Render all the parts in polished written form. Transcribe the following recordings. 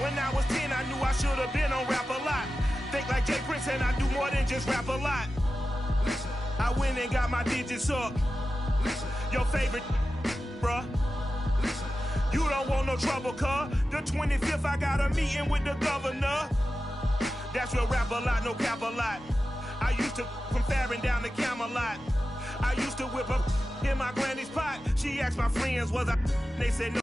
When I was 10, I knew I should have been on Rap a Lot. Think like Jay Prince and I do more than just rap a lot. I went and got my digits up. Your favorite, bruh. You don't want no trouble, cuz. The 25th, I got a meeting with the governor. That's real rap a lot, no cap a lot. I used to from Farron down to Camelot. I used to whip up in my granny's pot. She asked my friends, was I? They said no.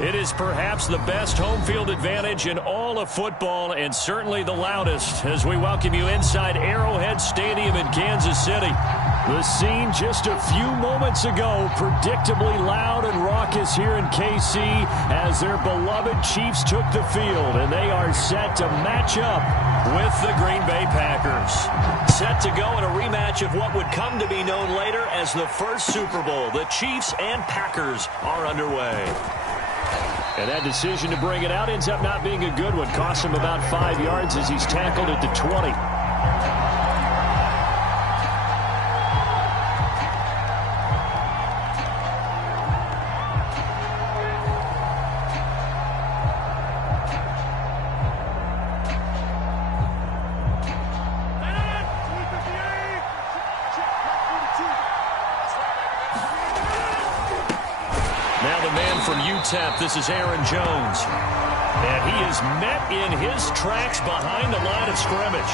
It is perhaps the best home field advantage in all of football, and certainly the loudest, as we welcome you inside Arrowhead Stadium in Kansas City. The scene just a few moments ago, predictably loud and raucous here in KC as their beloved Chiefs took the field, and they are set to match up with the Green Bay Packers. Set to go in a rematch of what would come to be known later as the first Super Bowl. The Chiefs and Packers are underway. And that decision to bring it out ends up not being a good one. Cost him about 5 yards as he's tackled at the 20. This is Aaron Jones, and he is met in his tracks behind the line of scrimmage.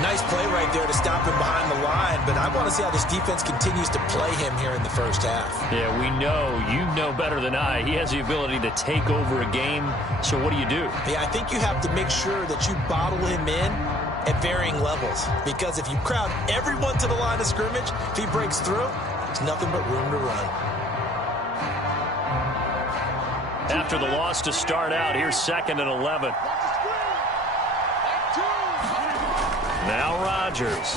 Nice play right there to stop him behind the line, but I want to see how this defense continues to play him here in the first half. Yeah, we know, you know better than I, he has the ability to take over a game, so what do you do? Yeah, I think you have to make sure that you bottle him in at varying levels, because if you crowd everyone to the line of scrimmage, if he breaks through, there's nothing but room to run. After the loss to start out, here's 2nd and 11. Now Rodgers.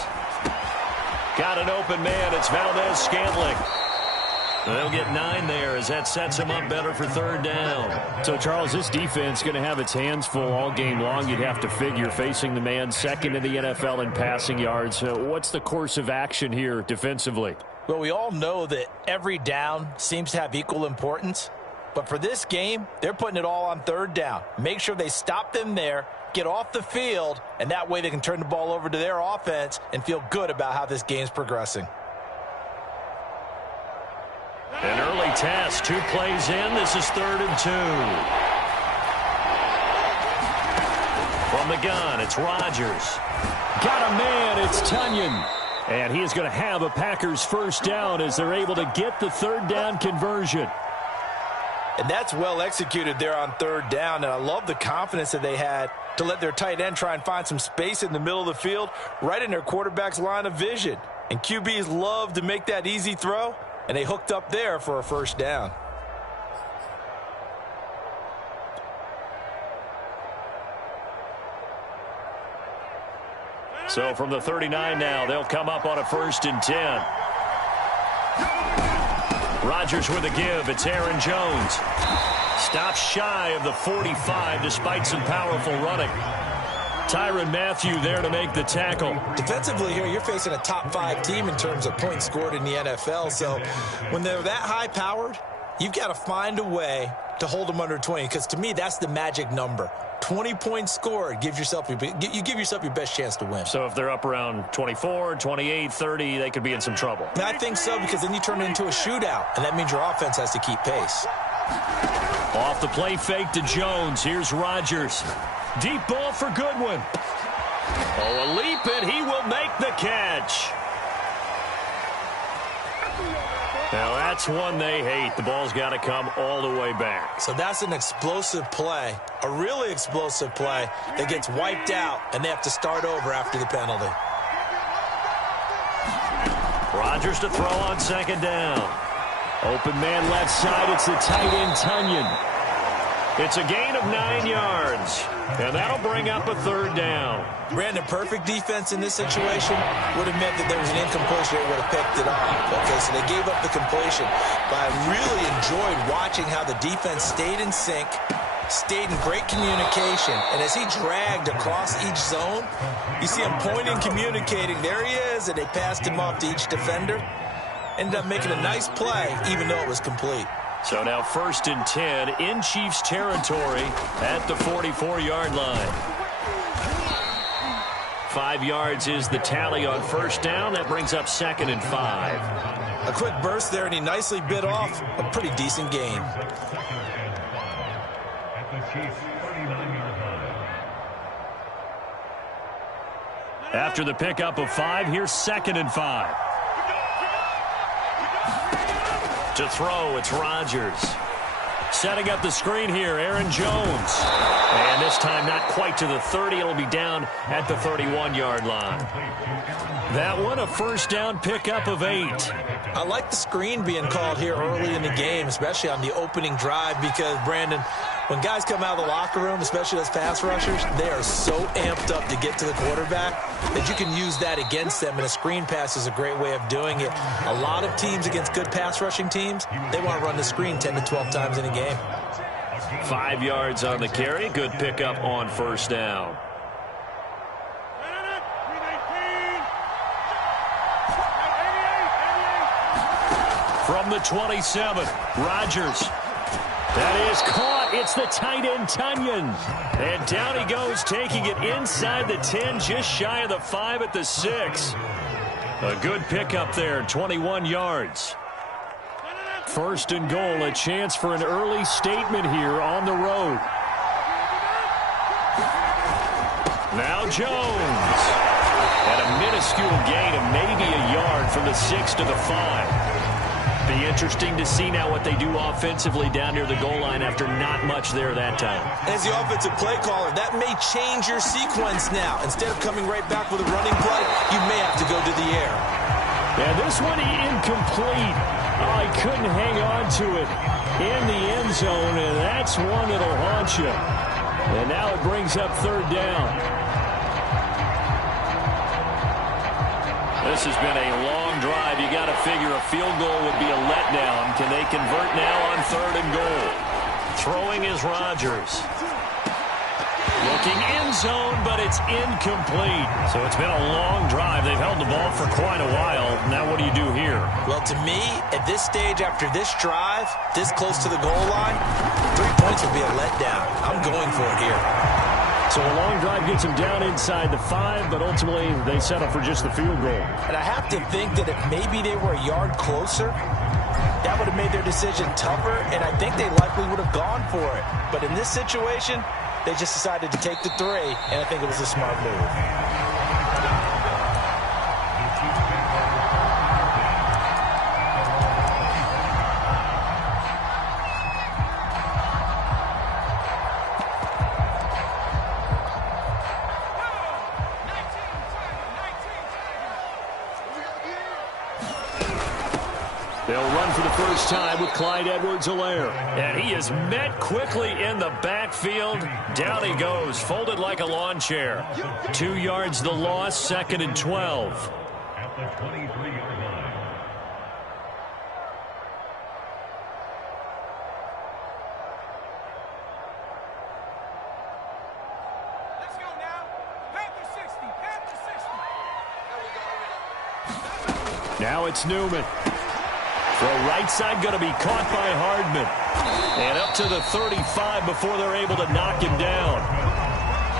Got an open man. It's Valdez-Scantling. They'll get 9 there as that sets him up better for 3rd down. So, Charles, this defense going to have its hands full all game long. You'd have to figure facing the man 2nd in the NFL in passing yards. What's the course of action here defensively? Well, we all know that every down seems to have equal importance. But for this game, they're putting it all on 3rd down. Make sure they stop them there, get off the field, and that way they can turn the ball over to their offense and feel good about how this game's progressing. An early test, 2 plays in. This is 3rd and 2. From the gun, it's Rodgers. Got a man, it's Tunyon. And he is going to have a Packers first down as they're able to get the 3rd down conversion. And that's well executed there on 3rd down. And I love the confidence that they had to let their tight end try and find some space in the middle of the field, right in their quarterback's line of vision. And QBs love to make that easy throw, and they hooked up there for a first down. So from the 39 now, they'll come up on a 1st and 10. Rodgers with a give. It's Aaron Jones. Stops shy of the 45 despite some powerful running. Tyrann Mathieu there to make the tackle. Defensively here, you're facing a top 5 team in terms of points scored in the NFL. So when they're that high-powered, you've got to find a way to hold them under 20, because to me, that's the magic number. 20 points scored, you give yourself your best chance to win. So if they're up around 24, 28, 30, they could be in some trouble. I think so, because then you turn it into a shootout, and that means your offense has to keep pace. Off the play fake to Jones. Here's Rodgers. Deep ball for Goodwin. Oh, a leap, and he will make the catch. Now, that's one they hate. The ball's got to come all the way back. So that's an explosive play, a really explosive play that gets wiped out, and they have to start over after the penalty. Rodgers to throw on 2nd down. Open man left side. It's the tight end, Tunyon. It's a gain of 9 yards, and that'll bring up a 3rd down. Brandon, perfect defense in this situation would have meant that there was an incompletion. They would have picked it off. Okay, so they gave up the completion. But I really enjoyed watching how the defense stayed in sync, stayed in great communication. And as he dragged across each zone, you see him pointing, communicating. There he is, and they passed him off to each defender. ended up making a nice play, even though it was complete. So now 1st and 10 in Chiefs territory at the 44-yard line. 5 yards is the tally on 1st down. That brings up 2nd and 5. A quick burst there, and he nicely bit off a pretty decent gain. After the pickup of 5, here's 2nd and 5. To throw, it's Rodgers. Setting up the screen here, Aaron Jones. And this time not quite to the 30. It'll be down at the 31-yard line. That one, a 1st down pickup of 8. I like the screen being called here early in the game, especially on the opening drive, because, Brandon, when guys come out of the locker room, especially those pass rushers, they are so amped up to get to the quarterback that you can use that against them, and a screen pass is a great way of doing it. A lot of teams against good pass rushing teams, they want to run the screen 10 to 12 times in a game. 5 yards on the carry. Good pickup on 1st down. From the 27, Rodgers. That is caught. It's the tight end, Tunyon. And down he goes, taking it inside the 10, just shy of the 5 at the 6. A good pickup there, 21 yards. 1st and goal, a chance for an early statement here on the road. Now Jones. And a minuscule gain of maybe a yard from the 6 to the 5. Be interesting to see now what they do offensively down near the goal line after not much there that time. As the offensive play caller, that may change your sequence now. Instead of coming right back with a running play, you may have to go to the air. And this one incomplete. Oh, he couldn't hang on to it in the end zone, and that's one that'll haunt you. And now it brings up 3rd down. This has been a long drive. You got to figure a field goal would be a letdown. Can they convert now on 3rd and goal? Throwing is Rodgers. Looking end zone, but it's incomplete. So it's been a long drive. They've held the ball for quite a while. Now what do you do here? Well, to me, at this stage after this drive, this close to the goal line, 3 points would be a letdown. I'm going for it here. So a long drive gets them down inside the 5, but ultimately they settle for just the field goal. And I have to think that if maybe they were a yard closer, that would have made their decision tougher, and I think they likely would have gone for it. But in this situation, they just decided to take the 3, and I think it was a smart move. They'll run for the first time with Clyde Edwards-Helaire. And he is met quickly in the backfield. Down he goes, folded like a lawn chair. 2 yards the loss, 2nd and 12. At the 23-yard line. Let's go now. Panther 60. Panther 60. Now it's Newman. Throw right side going to be caught by Hardman. And up to the 35 before they're able to knock him down.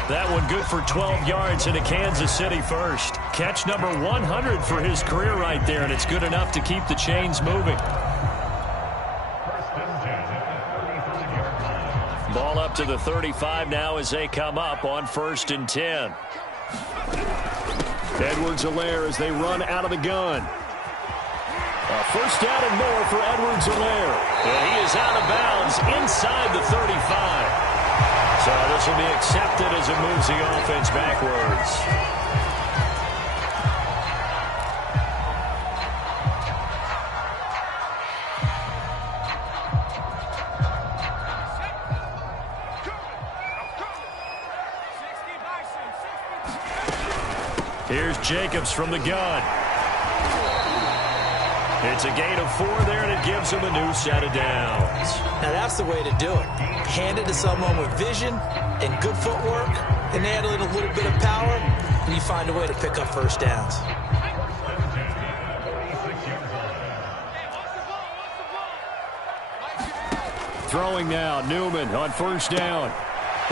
That one good for 12 yards into Kansas City first. Catch number 100 for his career right there, and it's good enough to keep the chains moving. Ball up to the 35 now as they come up on 1st and 10. Edwards-Helaire as they run out of the gun. A first down and more for Edwards-Helaire. And he is out of bounds inside the 35. So this will be accepted as it moves the offense backwards. Here's Jacobs from the gun. It's a gain of 4 there, and it gives him a new set of downs. Now that's the way to do it. Hand it to someone with vision and good footwork, and add in a little bit of power, and you find a way to pick up first downs. throwing now. Newman on first down.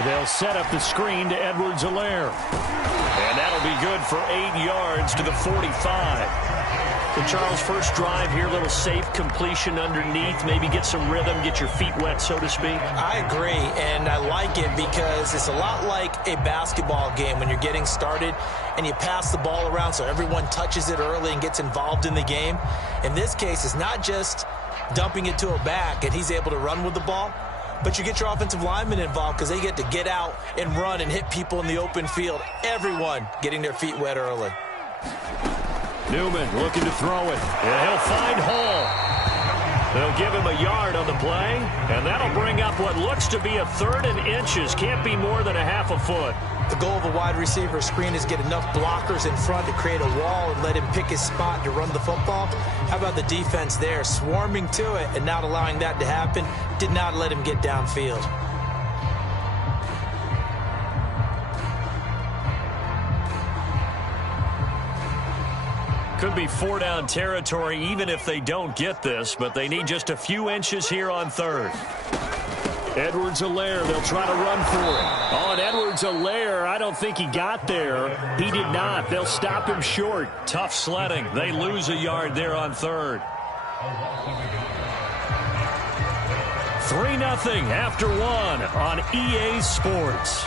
They'll set up the screen to Edwards-Helaire. And that'll be good for 8 yards to the 45. So, Charles, first drive here, little safe completion underneath. Maybe get some rhythm, get your feet wet, so to speak. I agree, and I like it because it's a lot like a basketball game when you're getting started and you pass the ball around so everyone touches it early and gets involved in the game. In this case, it's not just dumping it to a back and he's able to run with the ball, but you get your offensive linemen involved because they get to get out and run and hit people in the open field. Everyone getting their feet wet early. Newman looking to throw it. And he'll find Hall. They'll give him a yard on the play, and that'll bring up what looks to be a 3rd and inches. Can't be more than a half a foot. The goal of a wide receiver screen is get enough blockers in front to create a wall and let him pick his spot to run the football. How about the defense there, swarming to it and not allowing that to happen? Did not let him get downfield. Could be 4-down territory even if they don't get this, but they need just a few inches here on 3rd. Edwards-Helaire, they'll try to run for it. Oh, and Edwards-Helaire, I don't think he got there. He did not. They'll stop him short. Tough sledding. They lose a yard there on 3rd. 3-0 after 1 on EA Sports.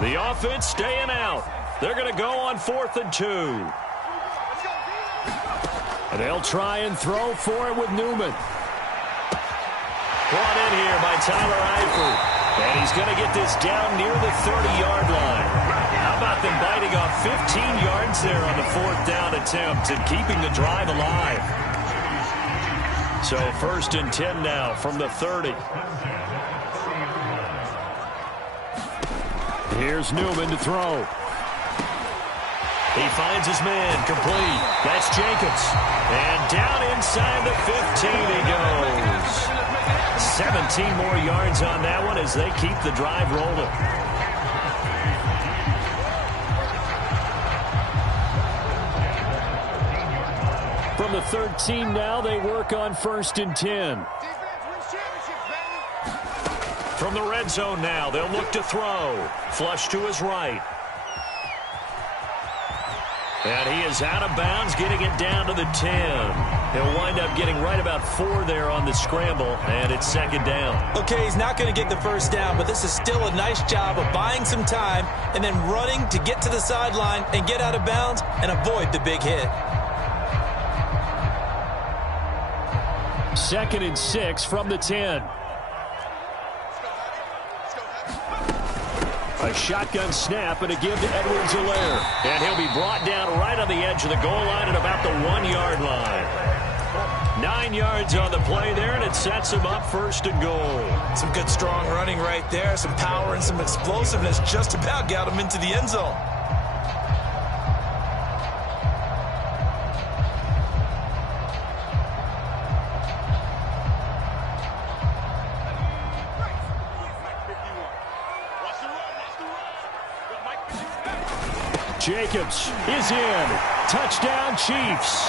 The offense staying out. They're going to go on 4th and 2. And they'll try and throw for it with Newman. Brought in here by Tyler Eifert. And he's going to get this down near the 30-yard line. How about them biting off 15 yards there on the 4th down attempt and keeping the drive alive? So 1st and 10 now from the 30. Here's Newman to throw. He finds his man, complete. That's Jacobs. And down inside the 15 he goes. 17 more yards on that one as they keep the drive rolling. From the 13 now, they work on 1st and 10. From the red zone now, they'll look to throw. Flush to his right. And he is out of bounds, getting it down to the 10. He'll wind up getting right about 4 there on the scramble, and it's 2nd down. Okay, he's not going to get the 1st down, but this is still a nice job of buying some time and then running to get to the sideline and get out of bounds and avoid the big hit. 2nd and 6 from the 10. A shotgun snap and a give to Edwards-Helaire. And he'll be brought down right on the edge of the goal line at about the 1-yard line. 9 yards on the play there, and it sets him up 1st and goal. Some good strong running right there. Some power and some explosiveness just about got him into the end zone. Jacobs is in. Touchdown, Chiefs.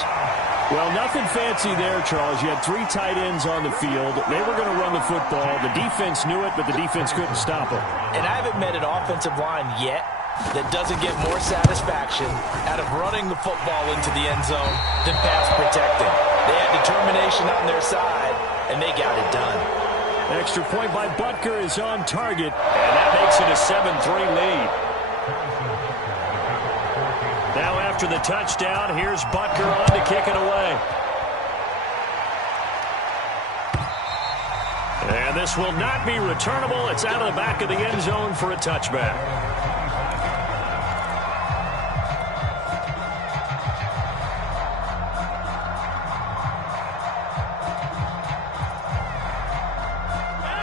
Well, nothing fancy there, Charles. You had 3 tight ends on the field. They were going to run the football. The defense knew it, but the defense couldn't stop them. And I haven't met an offensive line yet that doesn't get more satisfaction out of running the football into the end zone than pass protecting. They had determination on their side, and they got it done. Extra point by Butker is on target, and that makes it a 7-3 lead. Now after the touchdown, here's Butker on to kick it away. And this will not be returnable. It's out of the back of the end zone for a touchback.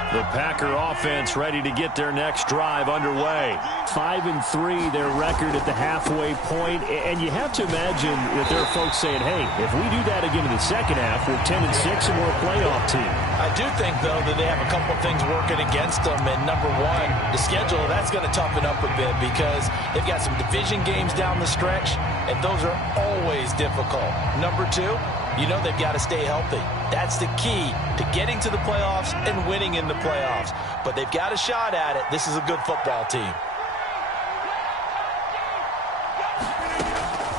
The Packer offense ready to get their next drive underway. 5-3, their record at the halfway point. And you have to imagine that there are folks saying, hey, if we do that again in the second half, we're 10-6 and we're a playoff team. I do think, though, that they have a couple of things working against them. And number one, the schedule, that's going to toughen up a bit because they've got some division games down the stretch, and those are always difficult. Number two, you know they've got to stay healthy. That's the key to getting to the playoffs and winning in the playoffs. But they've got a shot at it. This is a good football team.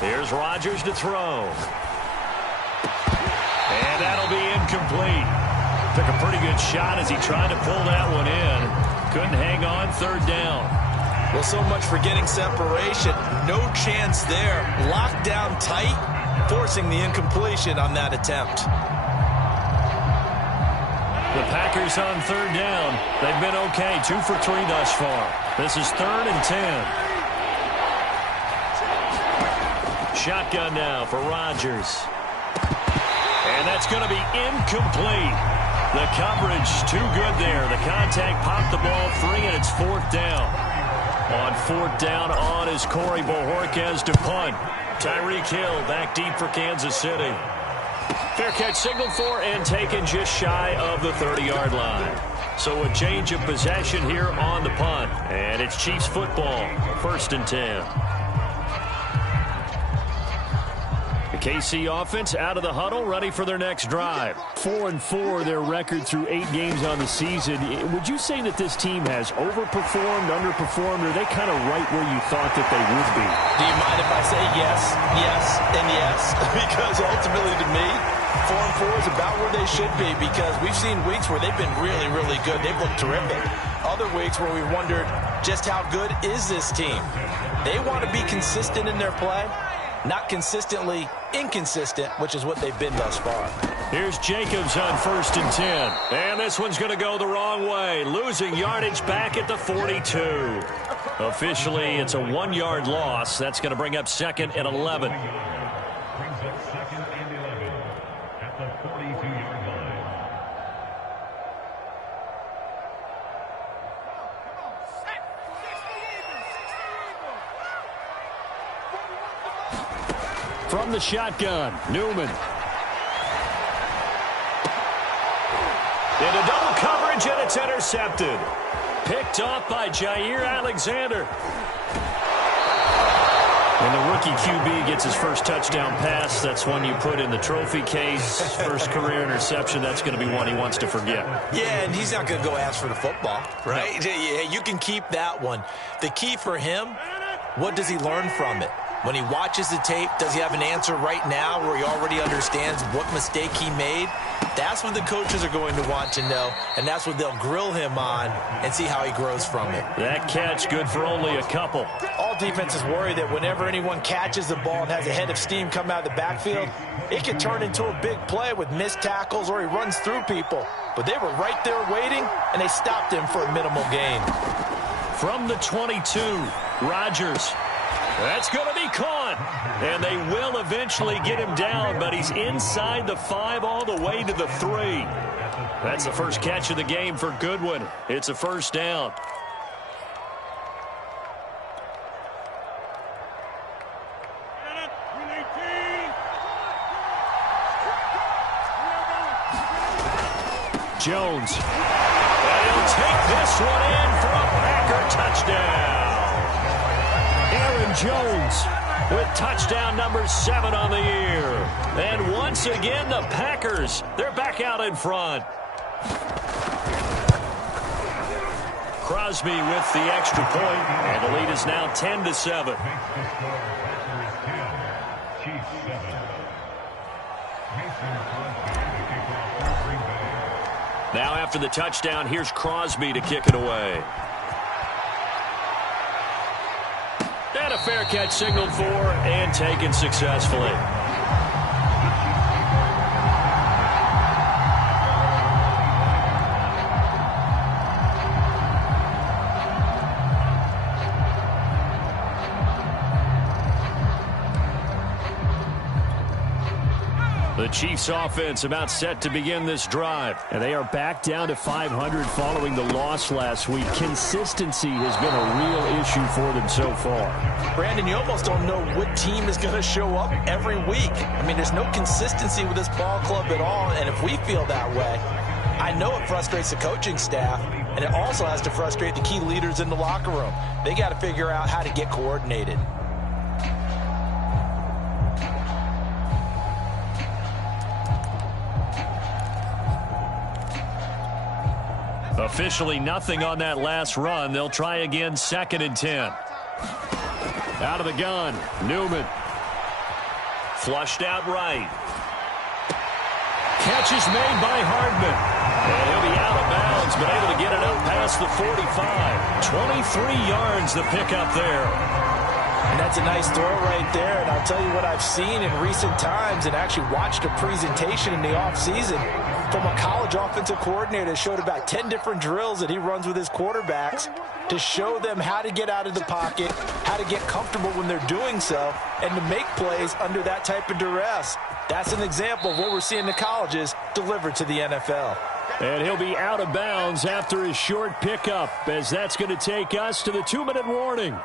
Here's Rodgers to throw. And that'll be incomplete. Took a pretty good shot as he tried to pull that one in. Couldn't hang on, third down. Well, so much for getting separation. No chance there. Locked down tight, forcing the incompletion on that attempt. The Packers on third down. They've been okay, 2 for 3 thus far. This is 3rd and 10. Shotgun now for Rodgers. And that's going to be incomplete. The coverage too good there. The contact popped the ball free, and it's 4th down. On 4th down on is Corey Bojorquez to punt. Tyreek Hill back deep for Kansas City. Fair catch signaled for and taken just shy of the 30-yard line. So a change of possession here on the punt. And it's Chiefs football, 1st and 10. The KC offense out of the huddle, ready for their next drive. 4-4, their record through 8 games on the season. Would you say that this team has overperformed, underperformed, or are they kind of right where you thought that they would be? Do you mind if I say yes, yes, and yes? Because ultimately to me, 4-4 is about where they should be because we've seen weeks where they've been really, really good. They've looked terrific. Other weeks where we wondered just how good is this team. They want to be consistent in their play, not consistently inconsistent, which is what they've been thus far. Here's Jacobs on 1st and 10. And this one's going to go the wrong way. Losing yardage back at the 42. Officially, it's a 1-yard loss. That's going to bring up 2nd and 11. Brings up 2nd and 11 at the 42-yard line. From the shotgun, Newman. Into double coverage, and it's intercepted. Picked off by Jair Alexander. When the rookie QB gets his first touchdown pass, that's one you put in the trophy case. First career interception, that's going to be one he wants to forget. Yeah, and he's not going to go ask for the football, right? No. Yeah, you can keep that one. The key for him, what does he learn from it? When he watches the tape, does he have an answer right now where he already understands what mistake he made? That's what the coaches are going to want to know, and that's what they'll grill him on and see how he grows from it. That catch good for only a couple. All defenses worry that whenever anyone catches the ball and has a head of steam come out of the backfield, it can turn into a big play with missed tackles or he runs through people. But they were right there waiting, and they stopped him for a minimal gain. From the 22, Rodgers. That's going to be caught, and they will eventually get him down, but he's inside the 5 all the way to the 3. That's the first catch of the game for Goodwin. It's a 1st down. Jones, and he'll take this one in for a Packer touchdown. Aaron Jones with touchdown number 7 on the year. And once again, the Packers, they're back out in front. Crosby with the extra point, and the lead is now 10-7. Now after the touchdown, here's Crosby to kick it away. And a fair catch signaled for and taken successfully. The Chiefs offense about set to begin this drive. And they are back down to 500 following the loss last week. Consistency has been a real issue for them so far. Brandon, you almost don't know what team is going to show up every week. I mean, there's no consistency with this ball club at all, and if we feel that way, I know it frustrates the coaching staff, and it also has to frustrate the key leaders in the locker room. They got to figure out how to get coordinated. Officially nothing on that last run. They'll try again, 2nd and 10. Out of the gun, Newman. Flushed out right. Catch is made by Hardman. And he'll be out of bounds, but able to get it up past the 45. 23 yards the pickup there. And that's a nice throw right there. And I'll tell you what I've seen in recent times and actually watched a presentation in the offseason from a college offensive coordinator that showed about 10 different drills that he runs with his quarterbacks to show them how to get out of the pocket, how to get comfortable when they're doing so, and to make plays under that type of duress. That's an example of what we're seeing the colleges delivered to the NFL. And he'll be out of bounds after his short pickup, as that's going to take us to the 2-minute warning.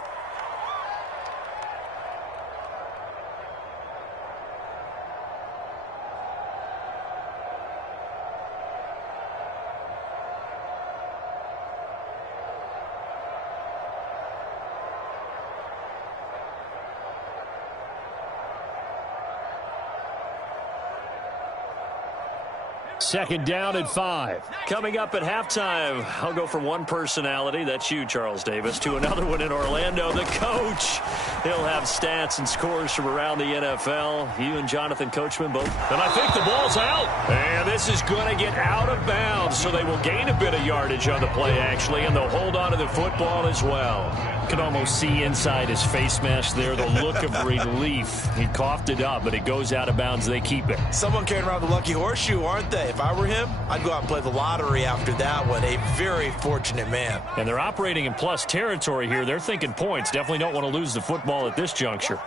Second down and 5. Coming up at halftime, I'll go from one personality, that's you, Charles Davis, to another one in Orlando, the coach. He'll have stats and scores from around the NFL. You and Jonathan Coachman both. And I think the ball's out. And this is going to get out of bounds, so they will gain a bit of yardage on the play, actually, and they'll hold on to the football as well. You can almost see inside his face mask there the look of relief. He coughed it up, but it goes out of bounds. They keep it. Someone carrying around the lucky horseshoe, aren't they? If I were him, I'd go out and play the lottery after that one. A very fortunate man. And they're operating in plus territory here. They're thinking points. Definitely don't want to lose the football at this juncture.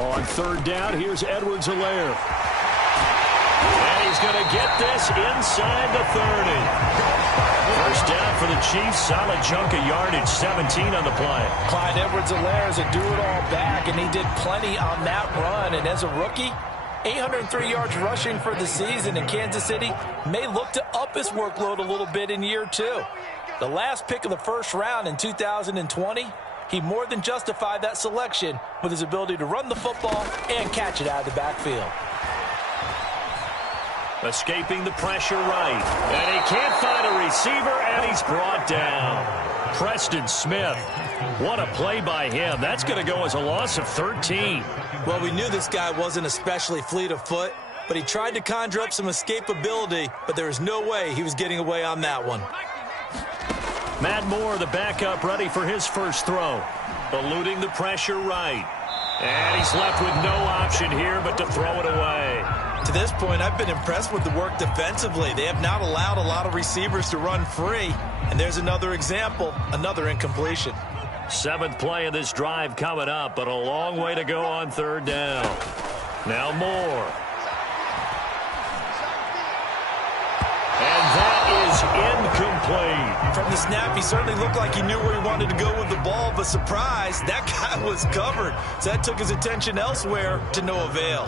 On third down, here's Edwards-Helaire. And he's going to get this inside the 30. First down for the Chiefs. Solid chunk of yardage, 17 on the play. Clyde Edwards-Helaire is a do-it-all back, and he did plenty on that run. And as a rookie, 803 yards rushing for the season, and Kansas City may look to up his workload a little bit in year 2. The last pick of the first round in 2020, he more than justified that selection with his ability to run the football and catch it out of the backfield. Escaping the pressure right. And he can't find a receiver, and he's brought down. Preston Smith. What a play by him. That's going to go as a loss of 13. Well, we knew this guy wasn't especially fleet of foot, but he tried to conjure up some escapability, but there was no way he was getting away on that one. Matt Moore, the backup, ready for his first throw. Eluding the pressure right. And he's left with no option here but to throw it away. To this point, I've been impressed with the work defensively. They have not allowed a lot of receivers to run free. And there's another example, another incompletion. 7th play of this drive coming up, but a long way to go on third down. Now Moore. And that is incomplete. From the snap, he certainly looked like he knew where he wanted to go with the ball, but surprise, that guy was covered. So that took his attention elsewhere to no avail.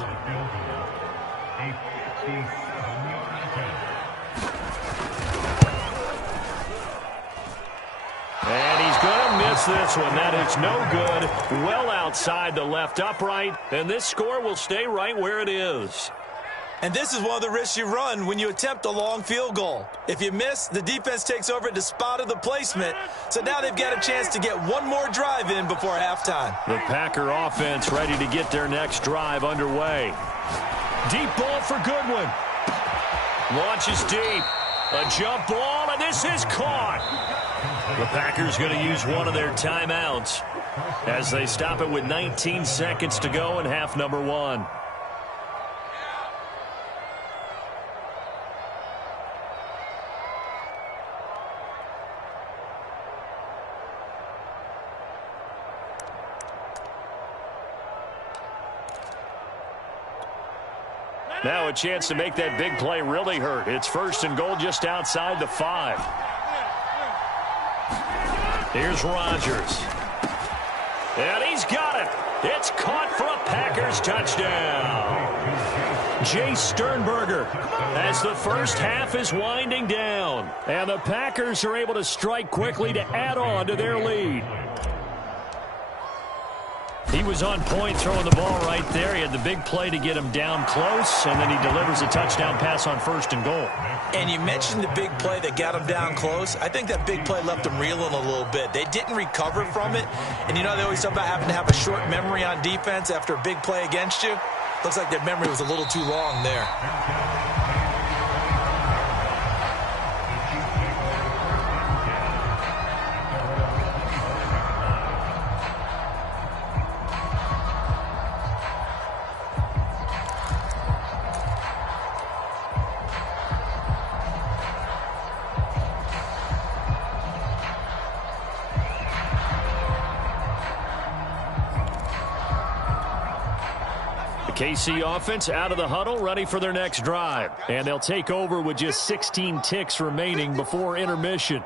misses this one. That is no good. Well outside the left upright, and this score will stay right where it is. And this is one of the risks you run when you attempt a long field goal. If you miss, the defense takes over at the spot of the placement. So now they've got a chance to get one more drive in before halftime. The Packer offense ready to get their next drive underway. Deep ball for Goodwin. Launches deep. A jump ball, and this is caught. The Packers going to use one of their timeouts as they stop it with 19 seconds to go in half number 1. Now a chance to make that big play really hurt. It's 1st and goal just outside the 5. Here's Rodgers. And he's got it. It's caught for a Packers touchdown. Jay Sternberger as the first half is winding down. And the Packers are able to strike quickly to add on to their lead. He was on point throwing the ball right there. He had the big play to get him down close, and then he delivers a touchdown pass on 1st and goal. And you mentioned the big play that got him down close. I think that big play left him reeling a little bit. They didn't recover from it. And you know they always talk about having to have a short memory on defense after a big play against you. Looks like their memory was a little too long there. KC offense out of the huddle, ready for their next drive. And they'll take over with just 16 ticks remaining before intermission.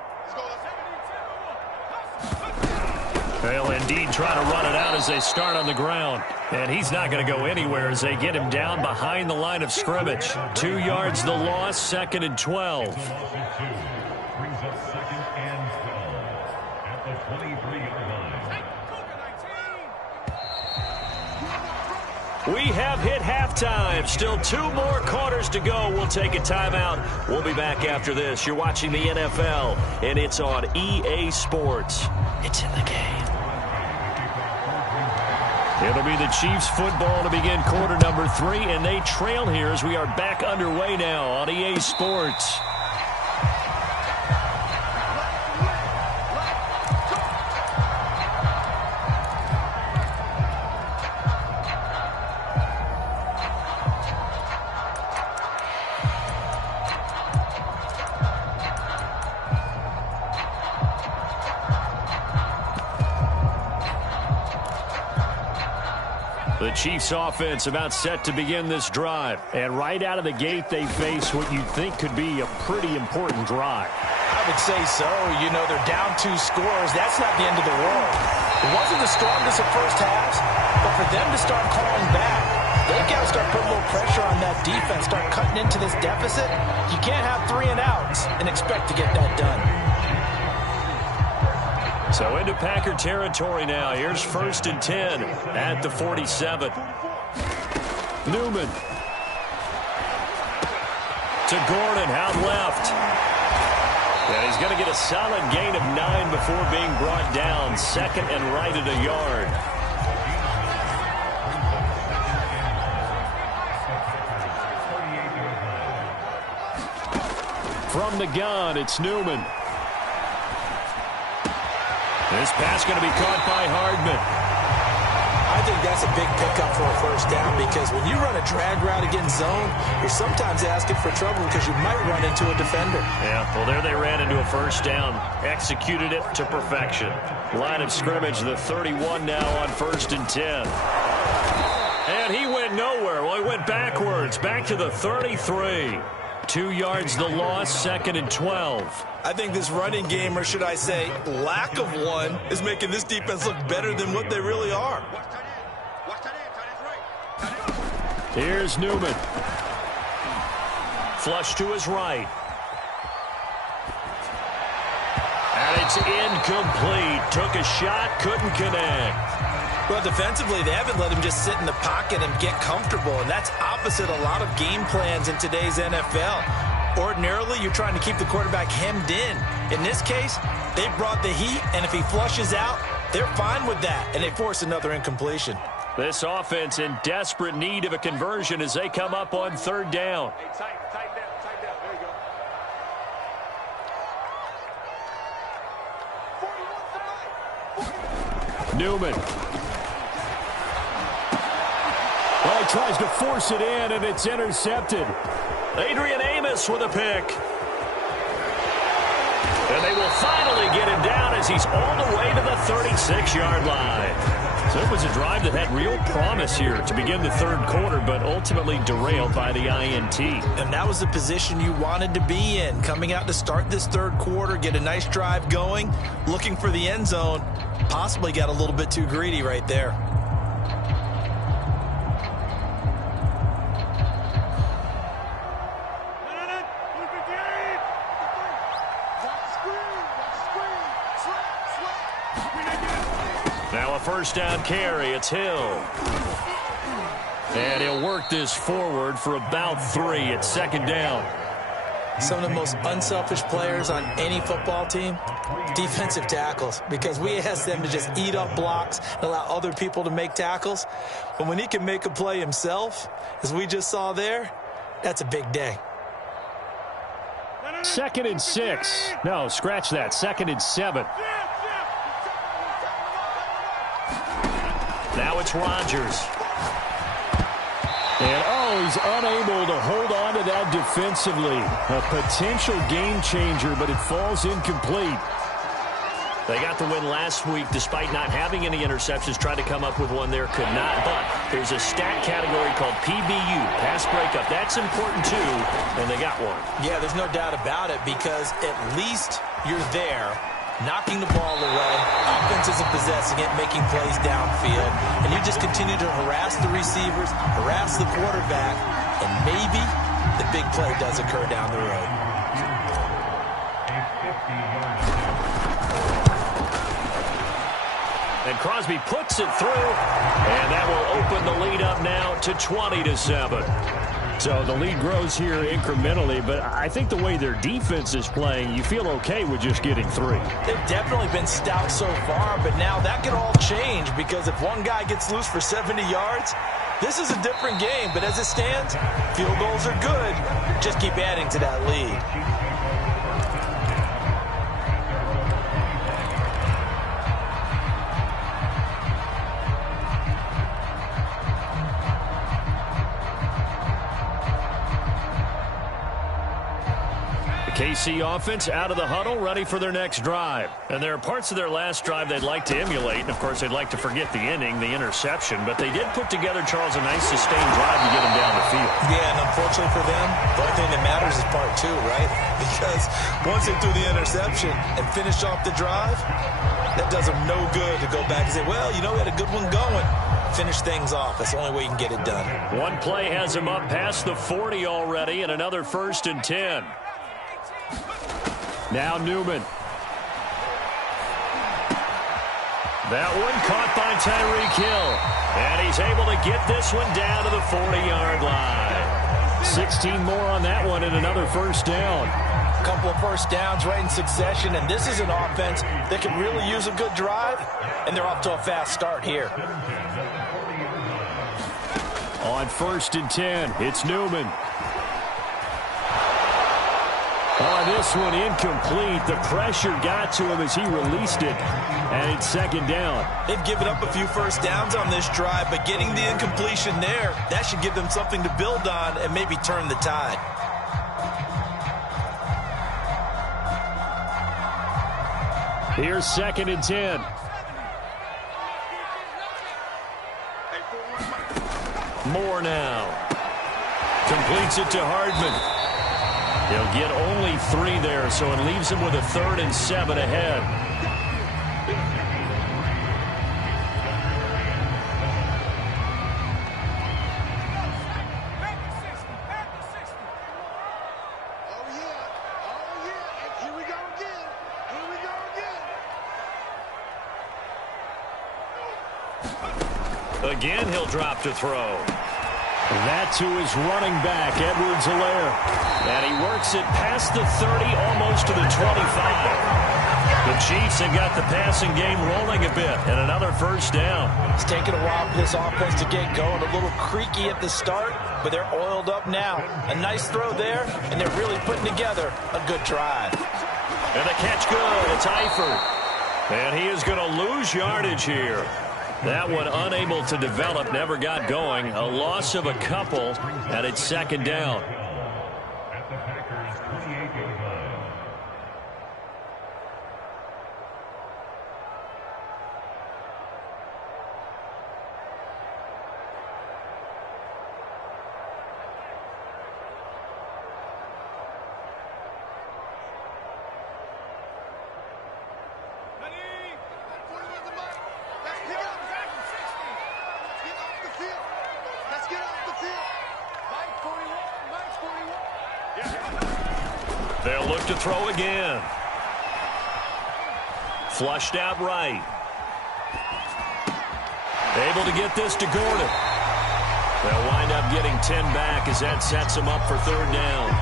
They'll indeed try to run it out as they start on the ground. And he's not going to go anywhere as they get him down behind the line of scrimmage. 2 yards the loss, 2nd and 12. Brings up 2nd and 12 at the 23-yard line. We have hit halftime. Still 2 more quarters to go. We'll take a timeout. We'll be back after this. You're watching the NFL, and it's on EA Sports. It's in the game. It'll be the Chiefs football to begin quarter number 3, and they trail here as we are back underway now on EA Sports. The Chiefs offense about set to begin this drive. And right out of the gate, they face what you'd think could be a pretty important drive. I would say so. You know, they're down 2 scores. That's not the end of the world. It wasn't the strongest of first halves, but for them to start calling back, they've got to start putting a little pressure on that defense, start cutting into this deficit. You can't have 3 and outs and expect to get that done. So into Packer territory now. Here's 1st and 10 at the 47. Newman. To Gordon, out left. And he's going to get a solid gain of 9 before being brought down. 2nd and right at a yard. From the gun, it's Newman. This pass going to be caught by Hardman. I think that's a big pickup for a first down because when you run a drag route against zone, you're sometimes asking for trouble because you might run into a defender. Yeah, well, there they ran into a first down. Executed it to perfection. Line of scrimmage, the 31 now on 1st and 10. And he went nowhere. Well, he went backwards, back to the 33. 2 yards the loss, 2nd and 12. I think this running game, or should I say lack of one, is making this defense look better than what they really are. Here's Newman. Flush to his right. And It's incomplete. Took a shot, couldn't connect. Well, defensively, they haven't let him just sit in the pocket and get comfortable, and that's opposite a lot of game plans in today's NFL. Ordinarily, you're trying to keep the quarterback hemmed in. In this case, they brought the heat, and if he flushes out, they're fine with that, and they force another incompletion. This offense in desperate need of a conversion as they come up on third down. Hey, tighten down. There you go. 41 Newman. Well, he tries to force it in, and it's intercepted. Adrian Amos with a pick. And they will finally get him down as he's all the way to the 36-yard line. So it was a drive that had real promise here to begin the third quarter, but ultimately derailed by the INT. And that was the position you wanted to be in. Coming out to start this third quarter, get a nice drive going, looking for the end zone. Possibly got a little bit too greedy right there. Now a first down carry. It's Hill. And he'll work this forward for about 3 at second down. Some of the most unselfish players on any football team, defensive tackles, because we ask them to just eat up blocks and allow other people to make tackles. But when he can make a play himself, as we just saw there, that's a big day. 2nd and 6. No, scratch that. 2nd and 7. Now it's Rodgers. And, he's unable to hold on to that defensively. A potential game changer, but it falls incomplete. They got the win last week despite not having any interceptions. Tried to come up with one there, could not. But there's a stat category called PBU, pass breakup. That's important too, and they got one. Yeah, there's no doubt about it, because at least you're there, knocking the ball away, offense isn't possessing it, making plays downfield, and you just continue to harass the receivers, harass the quarterback, and maybe the big play does occur down the road. And Crosby puts it through, and that will open the lead up now to 20-7. So the lead grows here incrementally, but I think the way their defense is playing, you feel okay with just getting 3. They've definitely been stout so far, but now that could all change, because if one guy gets loose for 70 yards, this is a different game. But as it stands, field goals are good. Just keep adding to that lead. KC offense out of the huddle, ready for their next drive. And there are parts of their last drive they'd like to emulate. And, of course, they'd like to forget the inning, the interception. But they did put together, Charles, a nice sustained drive to get them down the field. Yeah, and unfortunately for them, the only thing that matters is part 2, right? Because once they threw the interception and finished off the drive, that does them no good to go back and say, well, we had a good one going. Finish things off. That's the only way you can get it done. One play has them up past the 40 already, and another 1st and 10. Now Newman. That one caught by Tyreek Hill. And he's able to get this one down to the 40-yard line. 16 more on that one and another first down. A couple of first downs right in succession, and this is an offense that can really use a good drive, and they're off to a fast start here. On 1st and 10, it's Newman. This one incomplete. The pressure got to him as he released it, and it's 2nd down. They've given up a few first downs on this drive, but getting the incompletion there, that should give them something to build on and maybe turn the tide. Here's 2nd and 10. Moore now. Completes it to Hardman. He'll get only 3 there, so it leaves him with a 3rd and 7 ahead. Again, he'll drop to throw. That to his running back, Edwards-Helaire. And he works it past the 30, almost to the 25. The Chiefs have got the passing game rolling a bit, and another first down. It's taken a while for this offense to get going. A little creaky at the start, but they're oiled up now. A nice throw there, and they're really putting together a good drive. And the catch good. It's Eifert. And he is going to lose yardage here. That one unable to develop, never got going. A loss of a couple, and it's second down. At the Packers' 28-yard line. They'll look to throw again. Flushed out right. Able to get this to Gordon. They'll wind up getting 10 back as that sets them up for third down.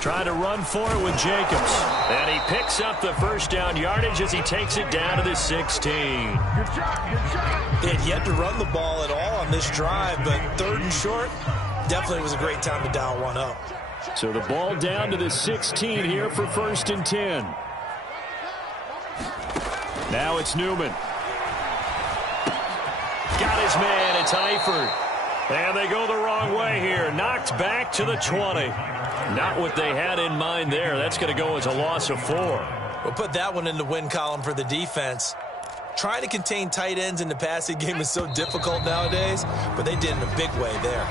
Trying to run for it with Jacobs. And he picks up the first down yardage as he takes it down to the 16. They had yet to run the ball at all on this drive, but third and short definitely was a great time to dial one up. So the ball down to the 16 here for first and 10. Now it's Newman. Got his man. It's Eifert. And they go the wrong way here. Knocked back to the 20. Not what they had in mind there. That's going to go as a loss of 4. We'll put that one in the win column for the defense. Trying to contain tight ends in the passing game is so difficult nowadays, but they did in a big way there.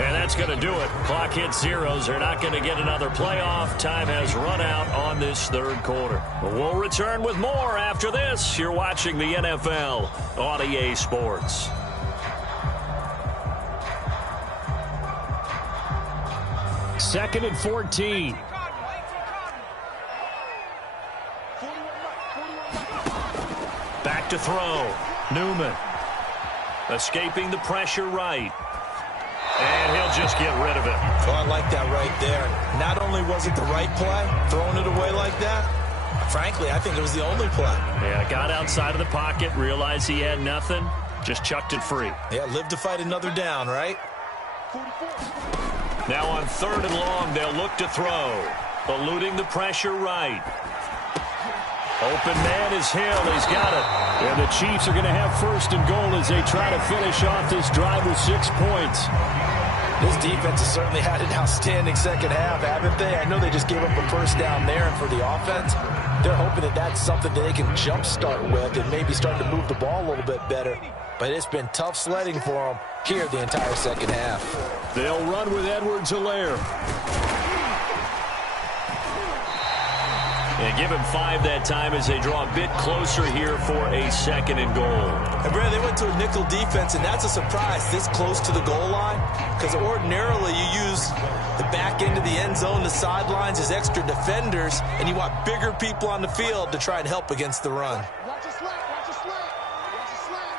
And that's going to do it. Clock hits zeros. They're not going to get another playoff. Time has run out on this third quarter. But we'll return with more after this. You're watching the NFL on EA Sports. Second and 14. Back to throw. Newman. Escaping the pressure right. And he'll just get rid of it. Oh, I like that right there. Not only was it the right play, throwing it away like that, frankly, I think it was the only play. Yeah, got outside of the pocket, realized he had nothing, just chucked it free. Yeah, live to fight another down, right? Now on third and long, they'll look to throw. Eluding the pressure right. Open man is Hill. He's got it. And the Chiefs are going to have first and goal as they try to finish off this drive with 6 points. This defense has certainly had an outstanding second half, haven't they? I know they just gave up a first down there, and for the offense, they're hoping that that's something that they can jumpstart with and maybe start to move the ball a little bit better. But it's been tough sledding for them here the entire second half. They'll run with Edwards-Helaire. And give him 5 that time as they draw a bit closer here for a second and goal. And Brad, they went to a nickel defense, and that's a surprise this close to the goal line, because ordinarily you use the back end of the end zone, the sidelines as extra defenders, and you want bigger people on the field to try and help against the run. Watch a slant, watch a slant, watch a slant.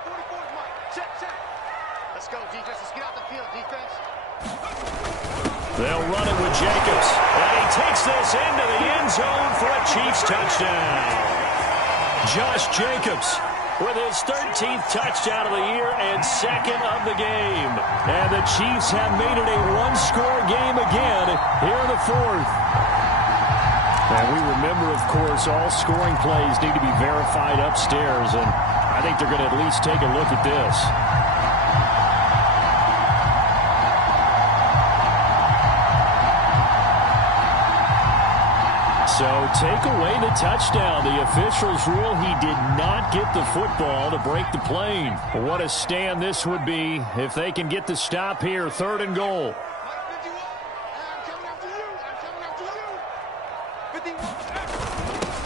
44 is Mike. Check. Let's go, defense. Let's get out the field, defense. They'll run it with Jacobs. And he takes this into the end zone for a Chiefs touchdown. Josh Jacobs with his 13th touchdown of the year and second of the game. And the Chiefs have made it a one-score game again here in the fourth. And we remember, of course, all scoring plays need to be verified upstairs, and I think they're going to at least take a look at this. So take away the touchdown. The officials rule he did not get the football to break the plane. What a stand this would be if they can get the stop here. Third and goal. I'm coming after you. 51.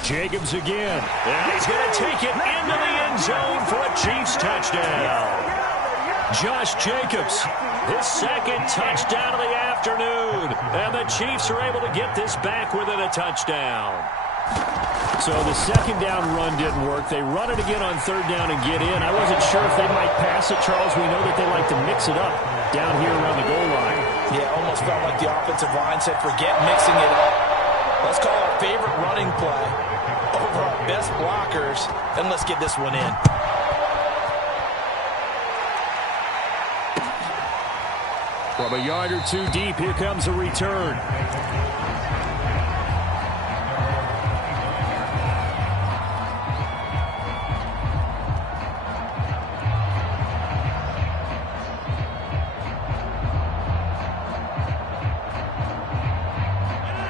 Jacobs again. And he's going to take it into the end zone for a Chiefs touchdown. Josh Jacobs, his second touchdown of the afternoon. And the Chiefs are able to get this back within a touchdown. So the second down run didn't work. They run it again on third down and get in. I wasn't sure if they might pass it, Charles. We know that they like to mix it up down here around the goal line. Yeah, almost felt like the offensive line said, forget mixing it up. Let's call our favorite running play over our best blockers, and let's get this one in. From a yard or two deep, here comes a return.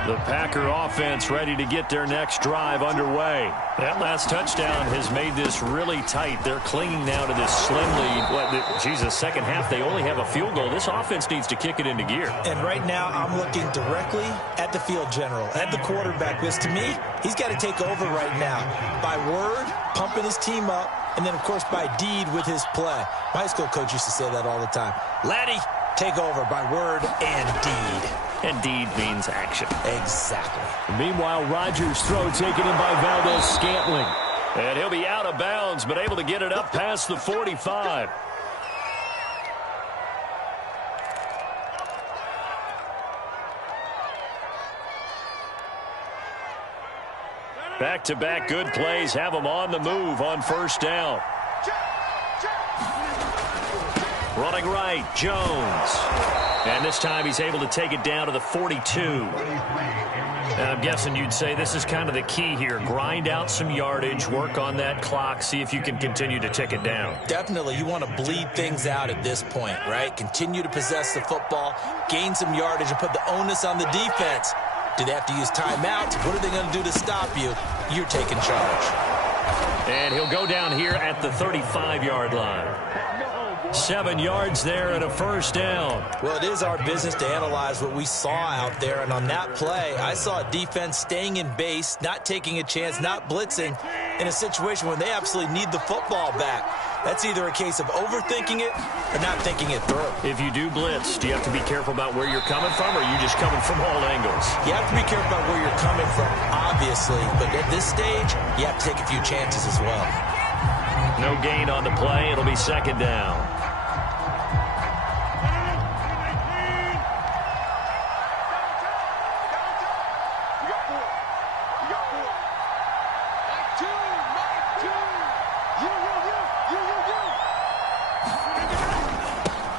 The Packer offense ready to get their next drive underway. That last touchdown has made this really tight. They're clinging now to this slim lead. Jesus, second half, they only have a field goal. This offense needs to kick it into gear. And right now, I'm looking directly at the field general, at the quarterback, because to me, he's got to take over right now. By word, pumping his team up, and then, of course, by deed with his play. My high school coach used to say that all the time. Laddie, take over by word and deed. And deed means action. Exactly. Meanwhile, Rodgers' throw taken in by Valdez-Scantling. And he'll be out of bounds, but able to get it up past the 45. Back-to-back good plays have them on the move on first down. Running right, Jones. And this time he's able to take it down to the 42. And I'm guessing you'd say this is kind of the key here. Grind out some yardage, work on that clock, see if you can continue to tick it down. Definitely. You want to bleed things out at this point, right? Continue to possess the football, gain some yardage, and put the onus on the defense. Do they have to use timeouts? What are they going to do to stop you? You're taking charge. And he'll go down here at the 35-yard line. 7 yards there and a first down. Well, it is our business to analyze what we saw out there, and on that play, I saw a defense staying in base, not taking a chance, not blitzing in a situation where they absolutely need the football back. That's either a case of overthinking it or not thinking it through. If you do blitz, do you have to be careful about where you're coming from, or are you just coming from all angles? You have to be careful about where you're coming from, obviously, but at this stage, you have to take a few chances as well. No gain on the play. It'll be second down.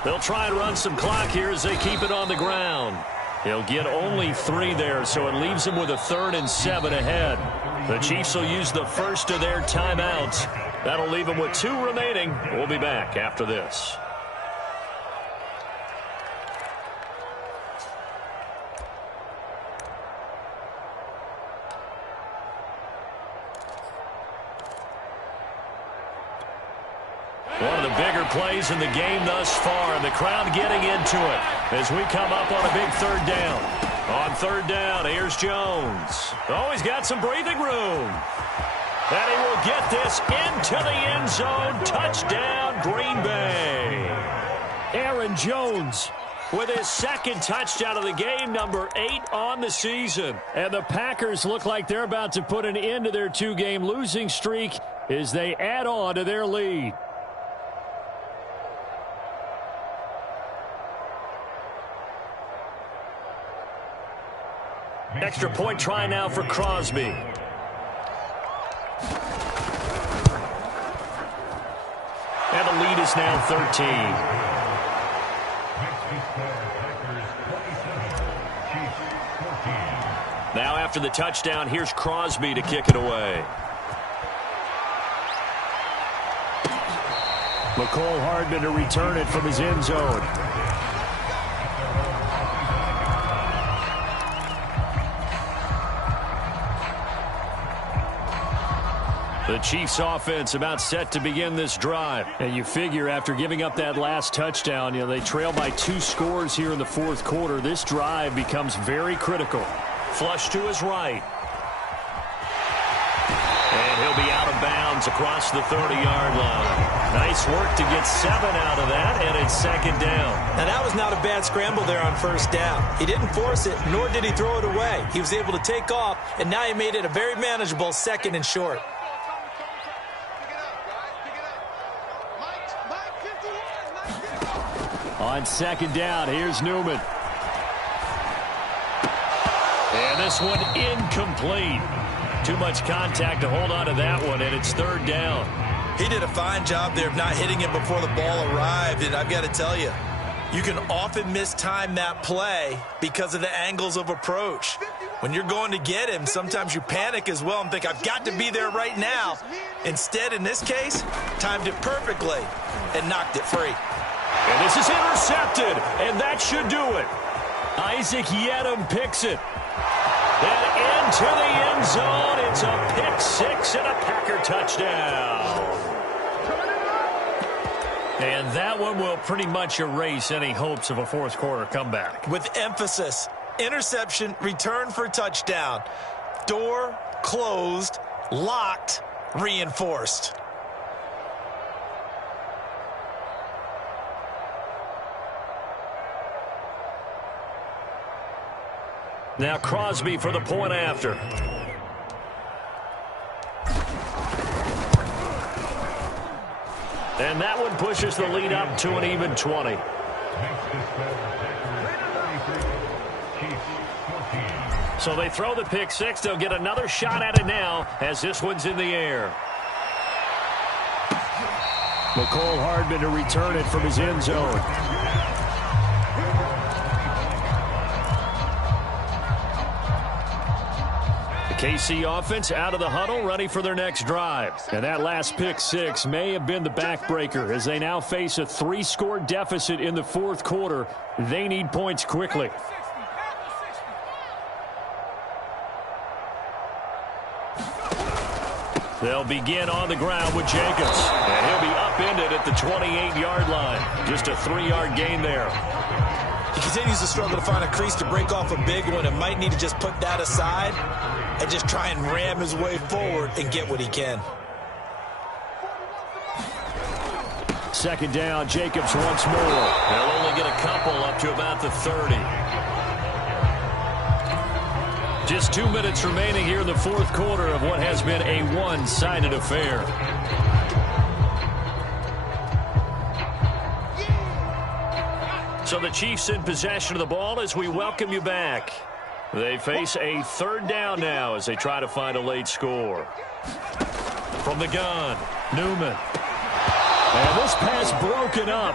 They'll try and run some clock here as they keep it on the ground. He'll get only 3 there, so it leaves him with a 3rd and 7 ahead. The Chiefs will use the first of their timeouts. That'll leave them with 2 remaining. We'll be back after this. One of the bigger plays in the game thus far, and the crowd getting into it as we come up on a big 3rd down. On 3rd down, here's Jones. Oh, he's got some breathing room. And he will get this into the end zone. Touchdown, Green Bay. Aaron Jones with his 2nd touchdown of the game, number 8 on the season. And the Packers look like they're about to put an end to their 2-game losing streak as they add on to their lead. Extra point try now for Crosby. And the lead is now 13. Now after the touchdown, here's Crosby to kick it away. McCole Hardman to return it from his end zone. The Chiefs offense about set to begin this drive. And you figure after giving up that last touchdown, they trail by 2 scores here in the 4th quarter. This drive becomes very critical. Flush to his right. downs across the 30-yard line. Nice work to get 7 out of that, and it's second down. Now, that was not a bad scramble there on first down. He didn't force it, nor did he throw it away. He was able to take off, and now he made it a very manageable second and short. On second down, here's Newman. And this one incomplete. Too much contact to hold on to that one, and it's third down. He did a fine job there of not hitting him before the ball arrived, and I've got to tell you, you can often mistime that play because of the angles of approach. When you're going to get him, sometimes you panic as well and think, I've got to be there right now. Instead, in this case, timed it perfectly and knocked it free. And this is intercepted, and that should do it. Isaac Yedem picks it. And into the end zone, it's a pick six and a Packer touchdown. And that one will pretty much erase any hopes of a fourth quarter comeback. With emphasis, interception, return for touchdown. Door closed, locked, reinforced. Now Crosby for the point after. And that one pushes the lead up to an even 20. So they throw the pick six. They'll get another shot at it now as this one's in the air. McCole Hardman to return it from his end zone. KC offense out of the huddle, ready for their next drive. And that last pick six may have been the backbreaker as they now face a 3-score deficit in the fourth quarter. They need points quickly. They'll begin on the ground with Jacobs. And he'll be upended at the 28-yard line. Just a 3-yard gain there. He continues to struggle to find a crease to break off a big one and might need to just put that aside and just try and ram his way forward and get what he can. Second down, Jacobs once more. They'll only get a couple up to about the 30. Just 2 minutes remaining here in the fourth quarter of what has been a one-sided affair. So the Chiefs in possession of the ball as we welcome you back. They face a third down now as they try to find a late score. From the gun, Newman. And this pass broken up.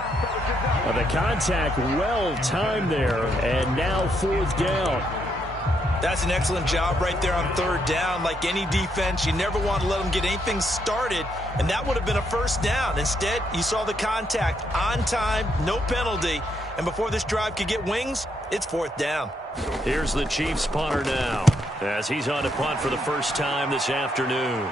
The contact well timed there, and now fourth down. That's an excellent job right there on third down. Like any defense, you never want to let them get anything started, and that would have been a first down. Instead, you saw the contact on time, no penalty, and before this drive could get wings, it's fourth down. Here's the Chiefs punter now as he's on to punt for the first time this afternoon.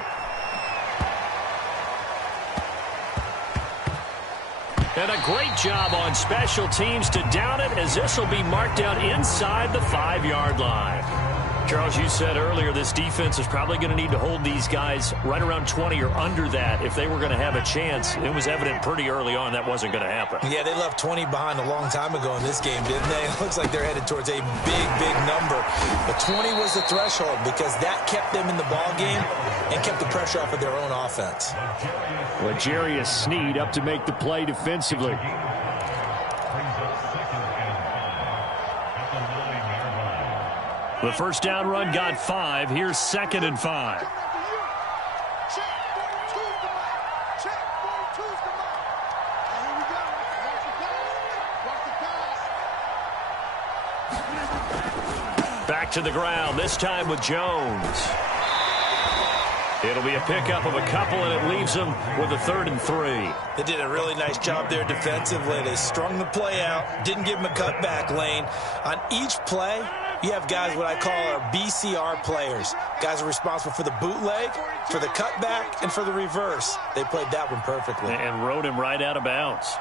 And a great job on special teams to down it as this will be marked down inside the 5-yard line. Charles, you said earlier this defense is probably going to need to hold these guys right around 20 or under that if they were going to have a chance. It was evident pretty early on that wasn't going to happen. Yeah, they left 20 behind a long time ago in this game, didn't they? It looks like they're headed towards a big, big number. But 20 was the threshold because that kept them in the ball game and kept the pressure off of their own offense. L'Jarius Sneed up to make the play defensively. The first down run got 5. Here's 2nd and 5. Back to the ground, this time with Jones. It'll be a pickup of a couple, and it leaves them with a 3rd and 3. They did a really nice job there defensively. They strung the play out, didn't give them a cutback lane. On each play, you have guys what I call our BCR players. Guys are responsible for the bootleg, for the cutback, and for the reverse. They played that one perfectly. And rode him right out of bounds.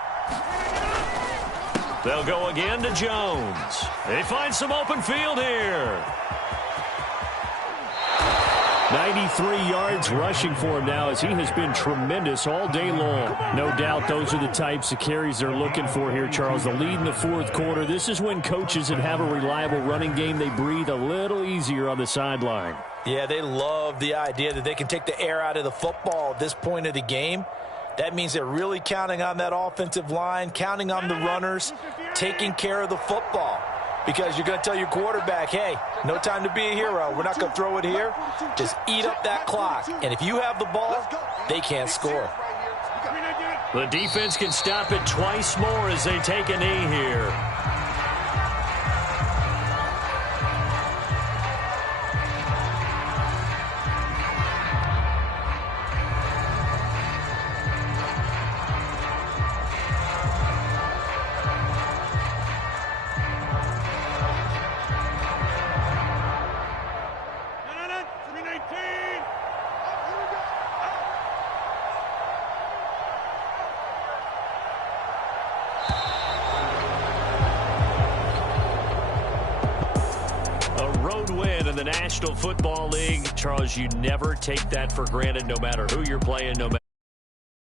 They'll go again to Jones. They find some open field here. 93 yards rushing for him now, as he has been tremendous all day long. No doubt those are the types of carries they're looking for here, Charles. The lead in the fourth quarter. This is when coaches that have a reliable running game, they breathe a little easier on the sideline. Yeah, they love the idea that they can take the air out of the football at this point of the game. That means they're really counting on that offensive line, counting on the runners, taking care of the football. Because you're going to tell your quarterback, hey, no time to be a hero. We're not going to throw it here. Just eat up that clock. And if you have the ball, they can't score. The defense can stop it twice more as they take a knee here. Win in the National Football League. Charles, you never take that for granted, no matter who you're playing, no matter